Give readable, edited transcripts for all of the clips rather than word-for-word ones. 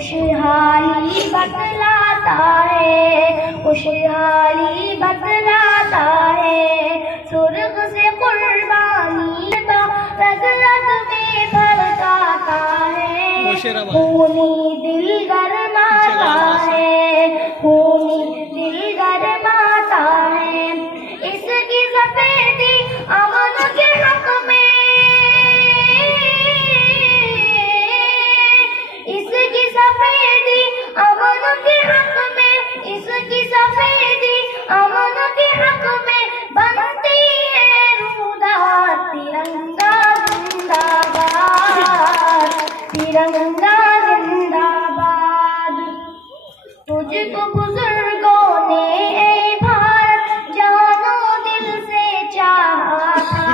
खुशहाली बतलाता है, खुशहाली बतलाता है। सुर्ख से कुर्बानी का रग रग में भड़काता है, खूनी दिल गरमाता है, खूनी दिल गरमाता है। इसकी सफेदी अमन के हक में, इसकी सफेदी अमन के हक में, इसकी सफेदी अमन के हक में बनती है रूदार। तिरंगा जिंदाबाद, तिरंगा जिंदाबाद। तुझको बुजुर्गों ने ए भारत जानो दिल से चाहा था,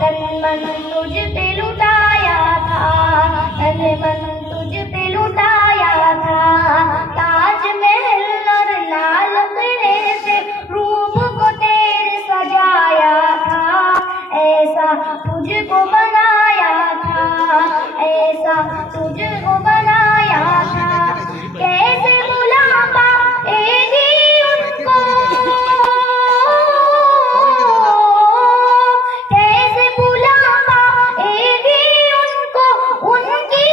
तन मन तुझ पे लुटाया था, तन मन तुझ पे लुटाया था। ताजमहल और लाल किले से रूप को तेरे सजाया था, ऐसा तुझको बनाया था, ऐसा तुझको बनाया था। कैसे भुला पाएगी उनको, कैसे भुला पाएगी उनको, उनकी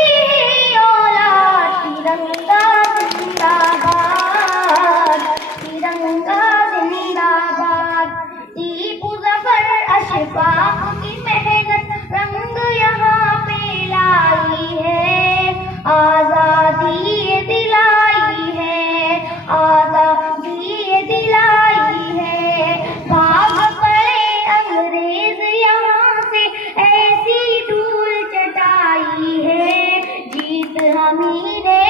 औलाद। तिरंगा जिंदाबाद, तिरंगा जिंदाबाद। टीपू जफर अशफाक की मेहनत रंग यहाँ पे लाई है, आजादी ये दिलाई है, आजादी ये दिलाई है। भाग पड़े अंग्रेज यहाँ से, ऐसी धूल चटाई है, जीत हमी ने